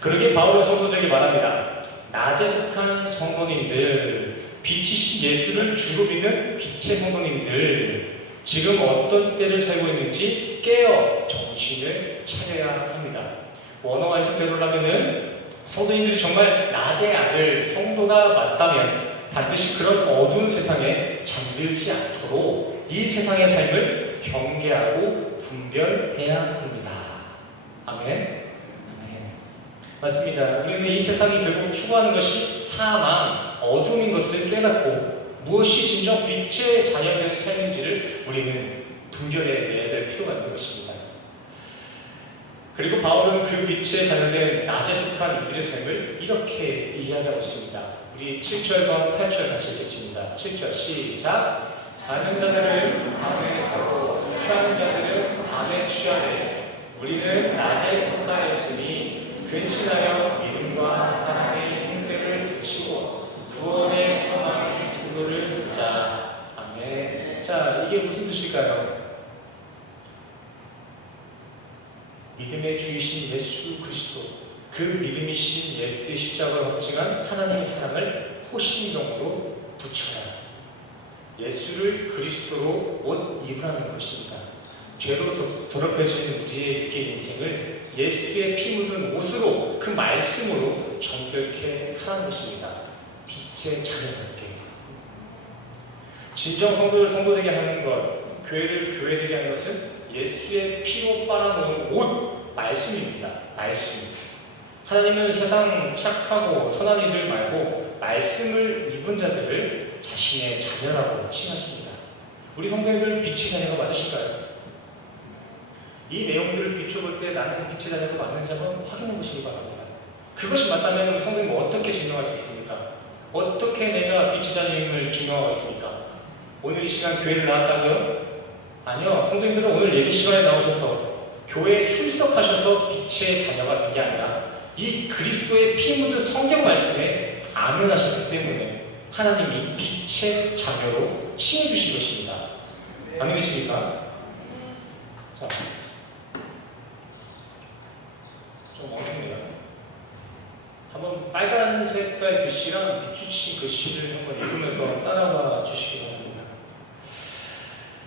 그러기에 바울은 성도들에게 말합니다. 낮에 속한 성도님들, 빛이신 예수를 주로 믿는 빛의 성도님들, 지금 어떤 때를 살고 있는지 깨어 정신을 차려야 합니다. 원어와 해석대로 하면은 성도님들이 정말 낮의 아들, 성도가 맞다면 반드시 그런 어두운 세상에 잠들지 않도록 이 세상의 삶을 경계하고 분별해야 합니다. 아멘. 아멘. 맞습니다. 우리는 이 세상이 결국 추구하는 것이 사망, 어둠인 것을 깨닫고 무엇이 진정 빛의 자녀된 삶인지를 우리는 분별해내야 될 필요가 있는 것입니다. 그리고 바울은 그 빛의 자녀된 낮에 속한 이들의 삶을 이렇게 이야기하고 있습니다. 우리 7절과 8절 같이 읽겠습니다. 7절 시작. 자는 자들은 밤에 자고 취하는 자들은 밤에 취하되 우리는 낮에 속하였으니 근신하여 믿음과 사랑의 힘들을 붙이고 구원의 소망의 등로를 쓰자. 아멘. 자, 이게 무슨 뜻일까요? 믿음의 주이신 예수 그리스도, 그 믿음이신 예수의 십자가로 확증한 하나님의 사랑을 호신용으로 붙여라. 예수를 그리스도로 옷 입으라는 것입니다. 죄로 더럽혀진 우리의 육의 인생을 예수의 피 묻은 옷으로, 그 말씀으로 정결케 하라는 것입니다. 빛의 자녀답게. 진정 성도를 성도되게 하는 것, 교회를 교회되게 하는 것은 예수의 피로 빨아놓은 옷, 말씀입니다. 말씀. 하나님은 세상 착하고 선한 이들 말고 말씀을 입은 자들을 자신의 자녀라고 칭하십니다. 우리 성도님들 빛의 자녀가 맞으실까요? 이 내용들을 비춰볼 때 나는 빛의 자녀가 맞는지 한번 확인해 보시기 바랍니다. 그것이 맞다면 우리 성도님은 어떻게 증명할 수 있습니까? 어떻게 내가 빛의 자녀임을 증명하고 있습니까? 오늘 이 시간 교회를 나왔다고요? 아니요. 성도님들은 오늘 예배 시간에 나오셔서 교회에 출석하셔서 빛의 자녀가 된 게 아니라 이 그리스도의 피 묻은 성경 말씀에 아멘하셨기 때문에 하나님이 빛의 자녀로 칭해주신 것입니다. 아멘이십니까? 자, 좀 어렵네요. 한번 빨간 색깔 글씨랑 밑줄친 글씨를 한번 읽으면서 따라와 주시기 바랍니다.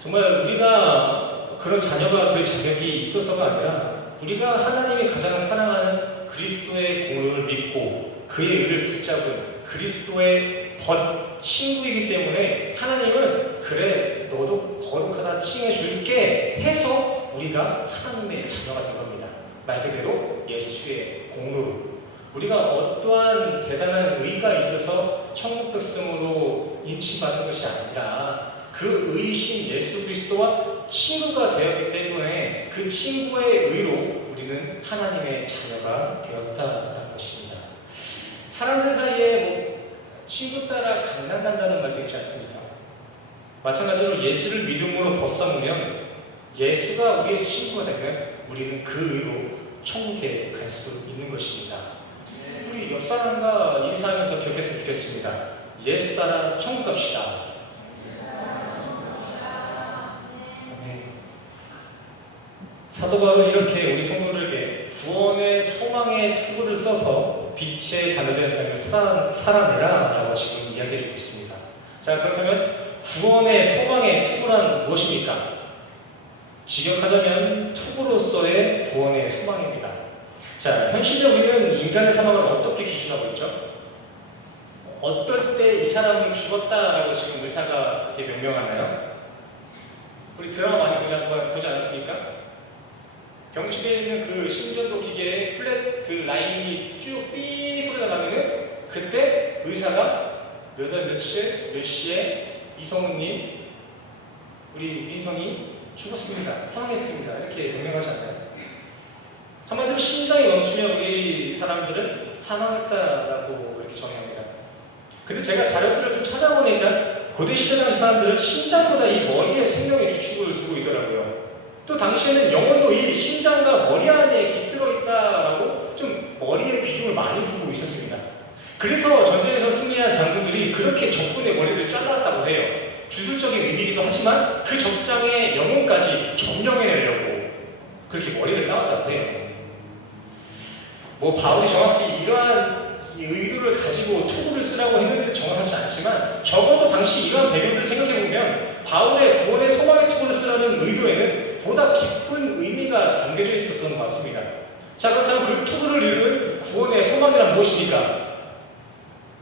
정말 우리가 그런 자녀가 될 자격이 있어서가 아니라 우리가 하나님이 가장 사랑하는 그리스도의 공로를 믿고 그의 의를 붙잡은 그리스도의 친구이기 때문에 하나님은 그래 너도 거룩하다 칭해줄게 해서 우리가 하나님의 자녀가 된 겁니다. 말 그대로 예수의 공로로. 우리가 어떠한 대단한 의가 있어서 천국 백성으로 인치받은 것이 아니라 그 의이신 예수 그리스도와 친구가 되었기 때문에 그 친구의 의로 우리는 하나님의 자녀가 되었다는 것입니다. 사람들 사이에 친구 따라 강남 간다는 말도 있지 않습니까? 마찬가지로 예수를 믿음으로 벗삼으면 예수가 우리의 친구가 되면 우리는 그 의로 천국에 갈 수 있는 것입니다. 우리 옆 사람과 인사하면서 기억했으면 좋겠습니다. 예수 따라 천국 갑시다. 사도 바울은 이렇게 우리 성도들에게 구원의 소망의 투구를 써서 빛의 자녀된 삶을 살아내라 라고 지금 이야기해 주고 있습니다. 자, 그렇다면 구원의 소망의 투구란 무엇입니까? 직역하자면 투구로서의 구원의 소망입니다. 자, 현실적 우리는 인간의 사망을 어떻게 기준하고 있죠? 어떨 때 이 사람은 죽었다라고 지금 의사가 이렇게 명명하나요? 우리 드라마 많이 보지 않았습니까? 병실에 있는 그 심전도 기계에 플랫 그 라인이 쭉 삐 소리가 나면은 그때 의사가 몇 월 며칠 몇 시에 이성훈님 우리 민성이 죽었습니다. 사망했습니다. 이렇게 명명하지 않나요? 한마디로 심장이 멈추면 우리 사람들은 사망했다라고 이렇게 정의합니다. 근데 제가 자료들을 좀 찾아보니까 고대시대 당시 사람들은 심장보다 이 머리에 생명의 주축을 두고 있더라고요. 또 당시에는 영혼도 이 심장과 머리 안에 깃들어 있다라고 좀 머리에 비중을 많이 두고 있었습니다. 그래서 전쟁에서 승리한 장군들이 그렇게 적군의 머리를 잘랐다고 해요. 주술적인 의미이기도 하지만 그 적장의 영혼까지 점령해내려고 그렇게 머리를 따왔다고 해요. 바울이 정확히 이러한 이 의도를 가지고 투구를 쓰라고 했는지는 정확하지 않지만 적어도 당시 이러한 배경들을 생각해보면 바울의 구원의 소망의 투구를 쓰라는 의도에는 보다 깊은 의미가 담겨져 있었던 것 같습니다. 자, 그렇다면 그 투구를 이루는 구원의 소망이란 무엇입니까?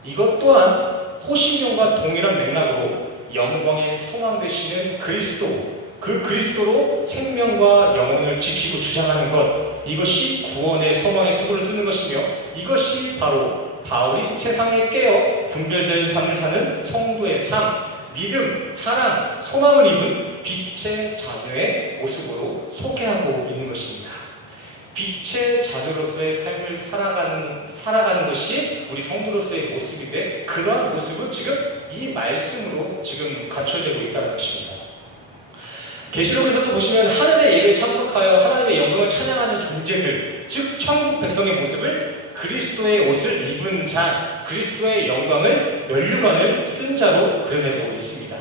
이것 또한 호신용과 동일한 맥락으로 영광의 소망 되시는 그리스도, 그 그리스도로 생명과 영혼을 지키고 주장하는 것, 이것이 구원의 소망의 투구를 쓰는 것이며 이것이 바로 바울이 세상에 깨어 분별된 삶을 사는 성도의 삶, 믿음, 사랑, 소망을 입은 빛의 자녀의 모습으로 소개하고 있는 것입니다. 빛의 자녀로서의 삶을 살아가는 것이 우리 성도로서의 모습인데 그러한 모습은 지금 이 말씀으로 지금 갖춰지고 있다는 것입니다. 계시록에서도 보시면 하늘의 예배에 참석하여 하나님의 영광을 찬양하는 존재들, 즉 천국 백성의 모습을 그리스도의 옷을 입은 자, 그리스도의 영광을 면류관을 쓴 자로 그려내고 있습니다.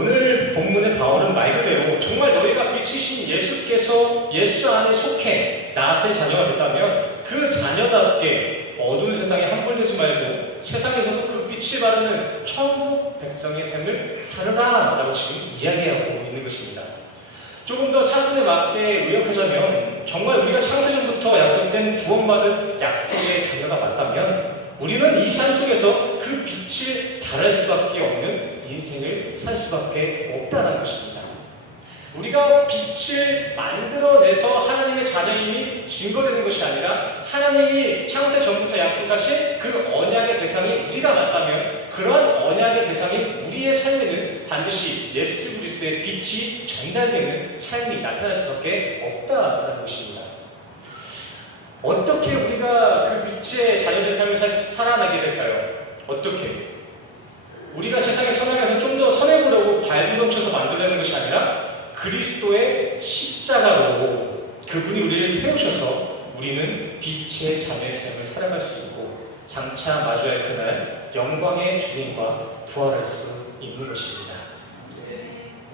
오늘 본문의 바울은 말 그대로 정말 너희가 빛이신 예수께서 예수 안에 속해 나의 자녀가 됐다면 그 자녀답게 어두운 세상에 함몰되지 말고 세상에서도 그 빛을 바르는 천국 백성의 삶을 살아라 라고 지금 이야기하고 있는 것입니다. 조금 더 차순에 맞게 의역하자면 정말 우리가 창세전부터 약속된 구원받은 약속의 자녀가 맞다면 우리는 이 삶 속에서 그 빛을 발할 수밖에 없는 인생을 살 수밖에 없다는 것입니다. 우리가 빛을 만들어내서 하나님의 자녀임이 증거되는 것이 아니라 하나님이 창세 전부터 약속하신 그 언약의 대상이 우리가 맞다면 그러한 언약의 대상인 우리의 삶에는 반드시 예수 그리스도의 빛이 전달되는 삶이 나타날 수밖에 없다는 것입니다. 어떻게 우리가 그 빛의 자녀된 삶을 살아나게 될까요? 어떻게? 우리가 세상에 선행해서 좀 더 선해보려고 발부둥쳐서 만들어내는 것이 아니라 그리스도의 십자가로 그분이 우리를 세우셔서 우리는 빛의 자녀의 삶을 살아갈 수 있고 장차 마주할 그날 영광의 주님과 부활할 수 있는 것입니다.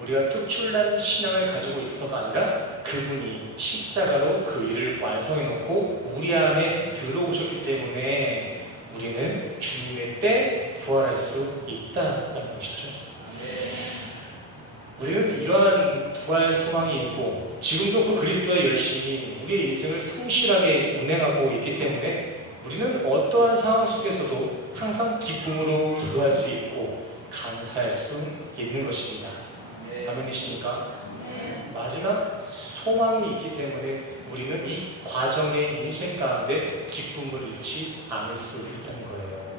우리가 특출난 신앙을 가지고 있어서가 아니라 그분이 십자가로 그 일을 완성해놓고 우리 안에 들어오셨기 때문에 우리는 주님의 때 부활할 수 있다는 것이죠. 우리는 이러한 부활 소망이 있고 지금도 그 그리스도의 열심이 우리의 인생을 성실하게 운행하고 있기 때문에 우리는 어떠한 상황 속에서도 항상 기쁨으로 기도할 수 있고 감사할 수 있는 것입니다. 아멘이십니까? 마지막 소망이 있기 때문에 우리는 이 과정의 인생 가운데 기쁨을 잃지 않을 수 있다는 거예요.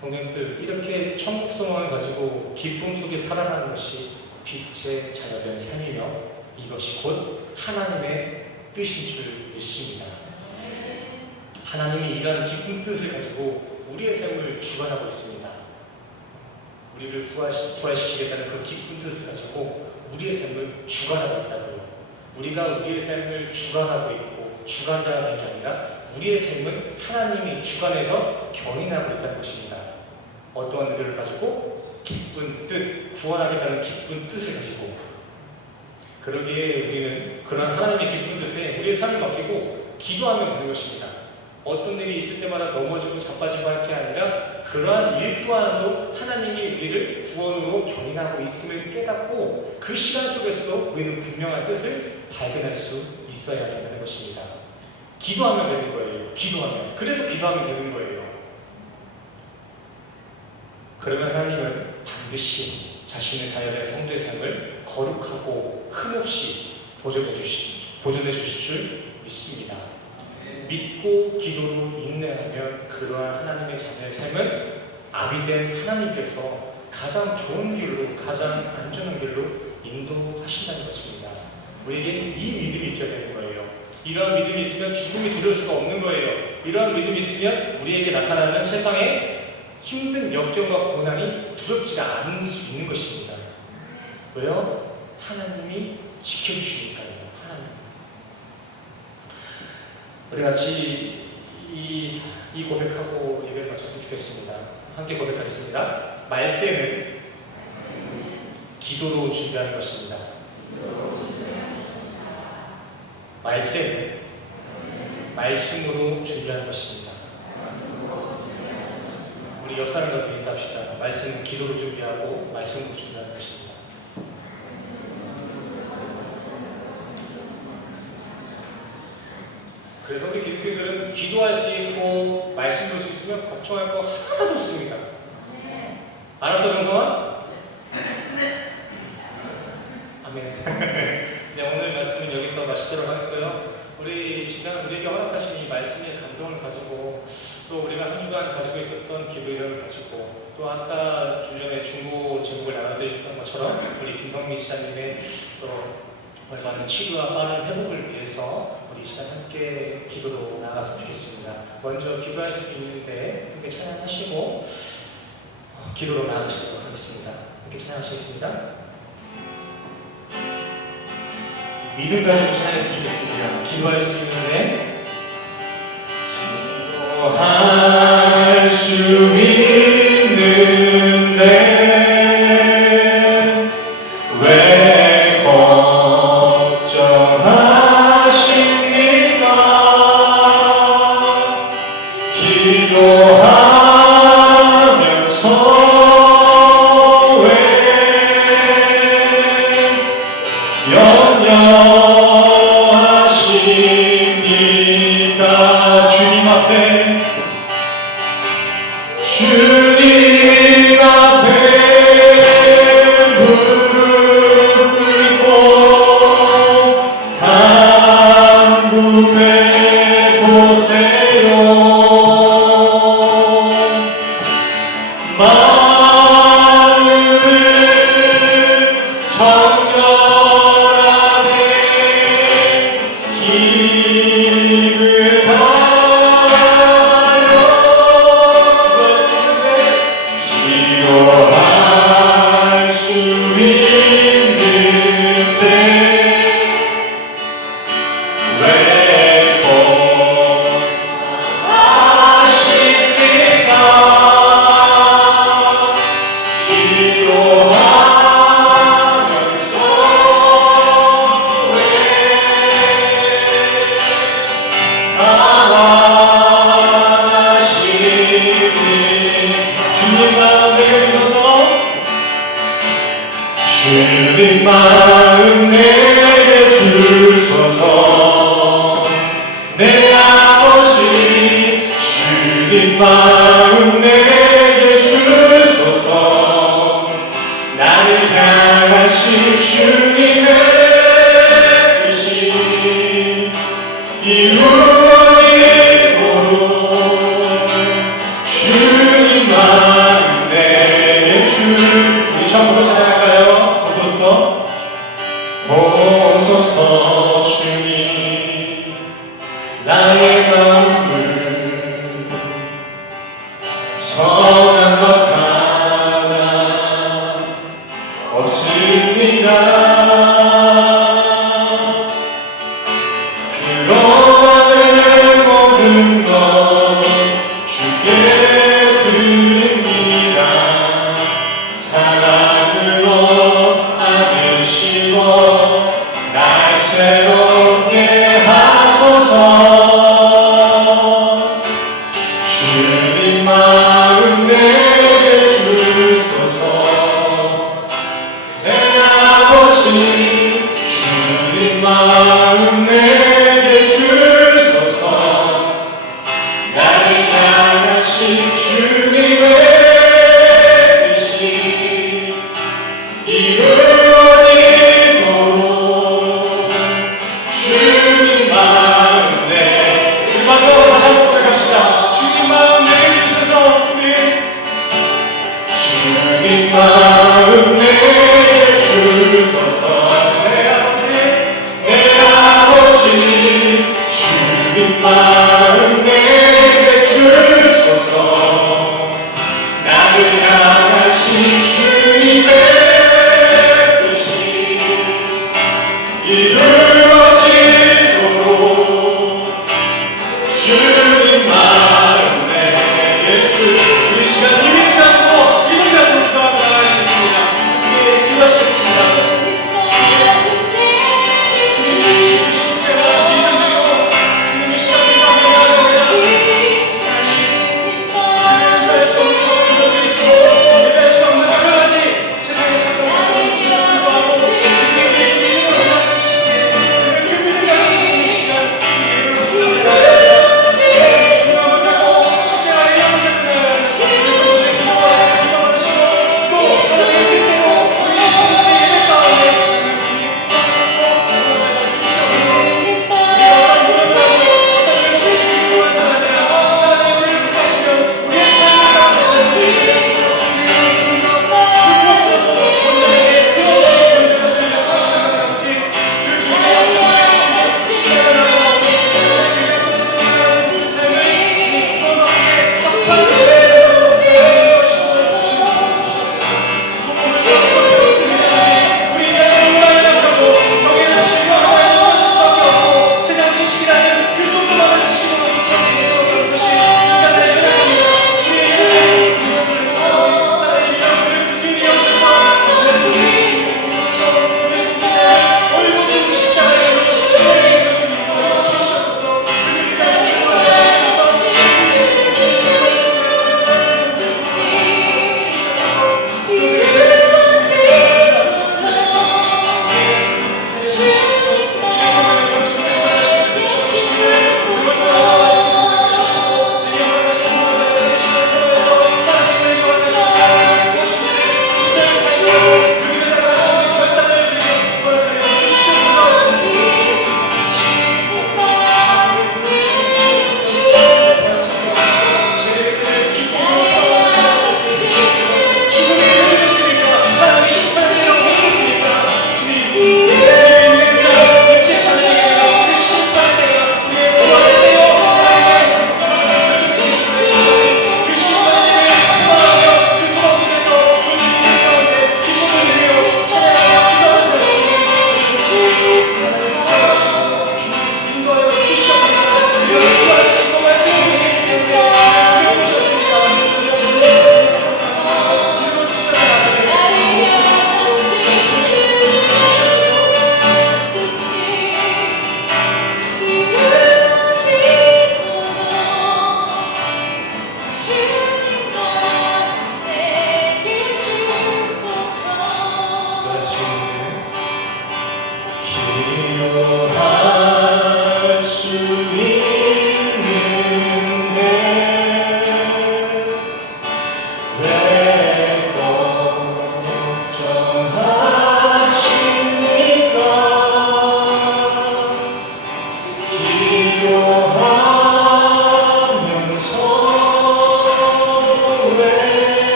성령들, 이렇게 천국 소망을 가지고 기쁨 속에 살아가는 것이 빛의 자녀된 삶이며 이것이 곧 하나님의 뜻인 줄 믿습니다. 하나님이 이러한 기쁜 뜻을 가지고 우리의 삶을 주관하고 있습니다. 우리를 부활시키겠다는 그 기쁜 뜻을 가지고 우리의 삶을 주관하고 있다고요. 우리가 우리의 삶을 주관하고 있고 주관자가 된 게 아니라 우리의 삶은 하나님이 주관해서 견인하고 있다는 것입니다. 어떠한 의도를 가지고 기쁜 뜻, 구원하겠다는 기쁜 뜻을 가지고 그러기에 우리는 그런 하나님의 기쁜 뜻에 우리의 삶을 맡기고 기도하면 되는 것입니다. 어떤 일이 있을 때마다 넘어지고 자빠지고 할 게 아니라 그러한 일 또한도 하나님이 우리를 구원으로 견인하고 있음을 깨닫고 그 시간 속에서도 우리는 분명한 뜻을 발견할 수 있어야 된다는 것입니다. 기도하면 되는 거예요. 기도하면. 그래서 기도하면 되는 거예요. 그러면 하나님은 반드시 자신의 자녀된 성도의 삶을 거룩하고 흠없이 보존해 주실 줄 믿습니다. 믿고 기도로 인내하면 그러한 하나님의 자녀의 삶은 아비된 하나님께서 가장 좋은 길로, 가장 안전한 길로 인도하신다는 것입니다. 우리에게 이 믿음이 있어야 되는 거예요. 이러한 믿음이 있으면 죽음이 두려울 수가 없는 거예요. 이러한 믿음이 있으면 우리에게 나타나는 세상의 힘든 역경과 고난이 두렵지가 않을 수 있는 것입니다. 왜요? 하나님이 지켜주시니까요. 하나님. 우리 같이 이 고백하고 예배를 마쳤으면 좋겠습니다. 함께 고백하겠습니다. 말세는 기도로 준비하는 것입니다. 말세는 말씀으로 준비하는 것입니다. 우리 옆 사람들과 인사합시다. 말씀은 기도로 준비하고 말씀으로 준비하는 것입니다. 그래서 우리 기독교들은 기도할 수 있고 말씀 볼 수 있으면 걱정할 거 하나도 없습니다. 알았어, 정성아? 아멘. 네, 오늘 말씀은 여기서 마치도록 하겠고요. 우리 시간 우리에게 허락하신 이 말씀의 감동을 가지고 또 우리가 한 주간 가지고 있었던 기도를 가지고 또 아까 주전에 중보 제목을 나눠드렸던 것처럼 우리 김성민 시장님의 또 많은 치료와 빠른 회복을 위해서 우리 시간 함께 기도로 나아갔으면 좋겠습니다. 먼저 기도할 수 있는데 함께 찬양하시고 기도로 나아가시도록 하겠습니다. 함께 찬양하시겠습니다. 믿음 가지고 찬양했으면 좋겠습니다. 기도할 수 있는데 기도할 수 있는데 정결하게 힘을 다하여 기도할 수 있는데 왜 손하십니까? 기도하면서 왜 나와하십니? 주님 마음 내게 주소서. 주님 마음 내게 주소서. 내 아버지 주님 마음 내게 주소서. 나를 향하신 주님의 뜻이 이루어지도록 주님 마음 내게 주소서. 우리 처음부터 찬양할까요? 보소서 주님 나의 마음을 선한 것 하나 없습니다. 그러나는 모든 것 주께 드립니다. 사랑으로 안으시고 날 새롭게 하소서. 주님 마음 내게 주소서. 내 아버지 주님 마음 내게 주소서. 나를 향하신 주님의 뜻이 이루어지도록 주님 마음 내게. 마지막으로 다시 한번 고백합시다. 주님 마음 내게 주셔서 주님 마음 내게 주소서. 내 아버지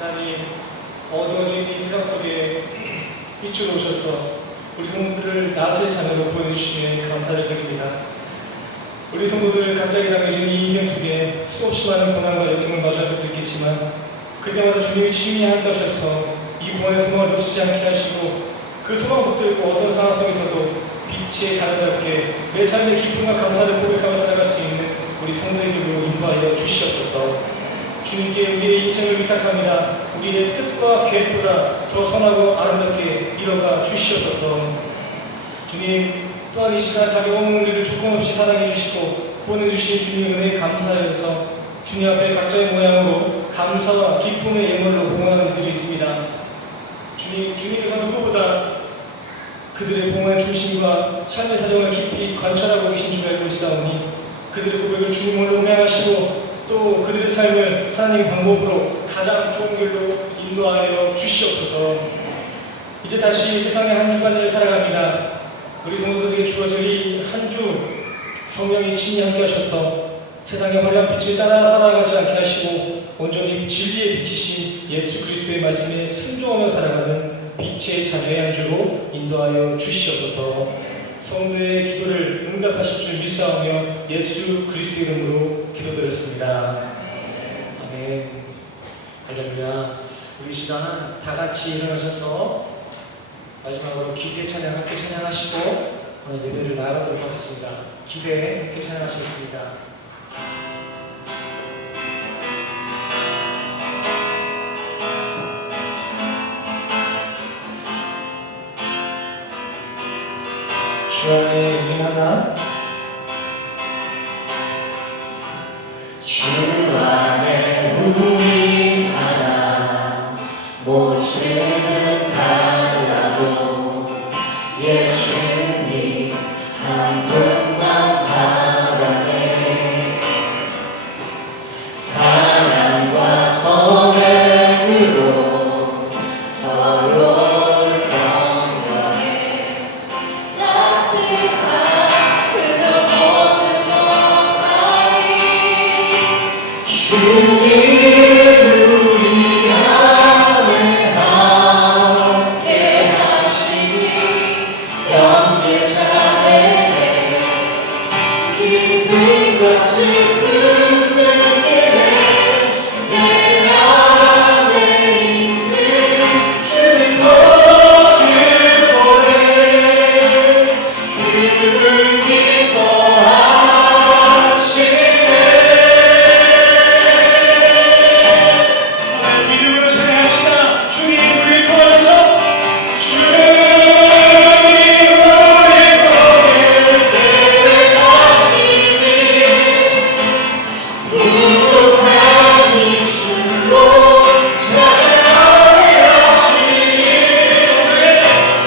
하나님, 어두워진 이 세상 속에 빛으로 오셔서 우리 성도들을 낮의 자녀로 보여주시는 감사를 드립니다. 우리 성도들 갑자기 남겨진 이 인생 속에 수없이 많은 고난과 역경을 마주할 때도 있겠지만 그때마다 주님이 친히 함께 하셔서 이 구원의 소망을 놓치지 않게 하시고 그 소망 붙들고 어떤 상황 속에서도 빛의 자녀답게 내 삶의 기쁨과 감사를 고백하며 살아갈 수 있는 우리 성도에게로 인도하여 주시옵소서. 주님께 우리의 인생을 위탁합니다. 우리의 뜻과 계획보다 더 선하고 아름답게 이뤄가 주시옵소서. 주님, 또한 이 시간 자기 없는 우리를 조건 없이 사랑해 주시고 구원해 주신 주님의 은혜에 감사하여서 주님 앞에 각자의 모양으로 감사와 기쁨의 예물로 봉헌하는 이들이 있습니다. 주님께서 누구보다 그들의 봉헌의 중심과 삶의 사정을 깊이 관찰하고 계신 줄 알고 있사오니 그들의 고백을 주님으로 음행하시고 또 그들의 삶을 하나님의 방법으로 가장 좋은 길로 인도하여 주시옵소서. 이제 다시 세상의 한 주간을 살아갑니다. 우리 성도들에게 주어질 이 한 주 성령이 친히 함께 하셔서 세상의 화려한 빛을 따라 살아가지 않게 하시고 온전히 진리의 빛이신 예수 그리스도의 말씀에 순종하며 살아가는 빛의 자녀의 한 주로 인도하여 주시옵소서. 성도의 기도를 응답하실 줄 믿사오며 예수 그리스도 이름으로 기도드렸습니다. 아멘. 할렐루야. 우리 시간 다 같이 일어나셔서 마지막으로 기대 찬양 함께 찬양하시고 오늘 예배를 나가도록 하겠습니다. 기대 함께 찬양하시겠습니다. 주 안에 우리 하나 주 안에 우리 하나 모습은 달라도 예수님 한 분만 바라네. 사랑과 선행으로 서로 격려해 따스한 흘러보는 너라이 주님 우리 안에 함께 하시니 영제자에게 기쁨과 슬픔 느끼네. 내 안에 있는 주님 모습 보네. 그분 기뻐하시네. 믿음으로 찬양합시다. 주님 우리를 통하여서 주님 부족한 입술로 찬양하시니 주님 우리 통해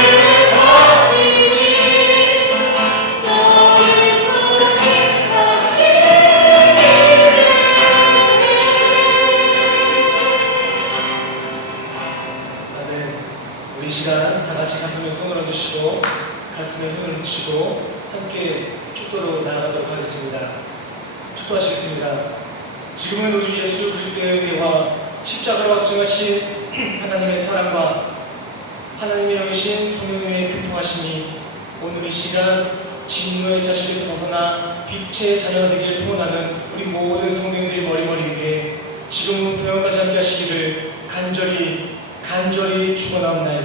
내려가시니 너를 통해 아멘. 우리 시간 다 같이 가슴에 손을 얹으시고 가슴에 손을 얹으시고 함께 축도로 나아가도록 하겠습니다. 축도하시겠습니다. 지금은 우리 예수 그리스도의 은혜와 십자가로 확증하신 하나님의 사랑과 하나님의 영이신 성령님의 교통하심이 오늘 이 시간 진노의 자식에서 벗어나 빛의 자녀가 되길 소원하는 우리 모든 성도님들의 머리머리 위에 지금부터 영까지 함께 하시기를 간절히 축원합니다.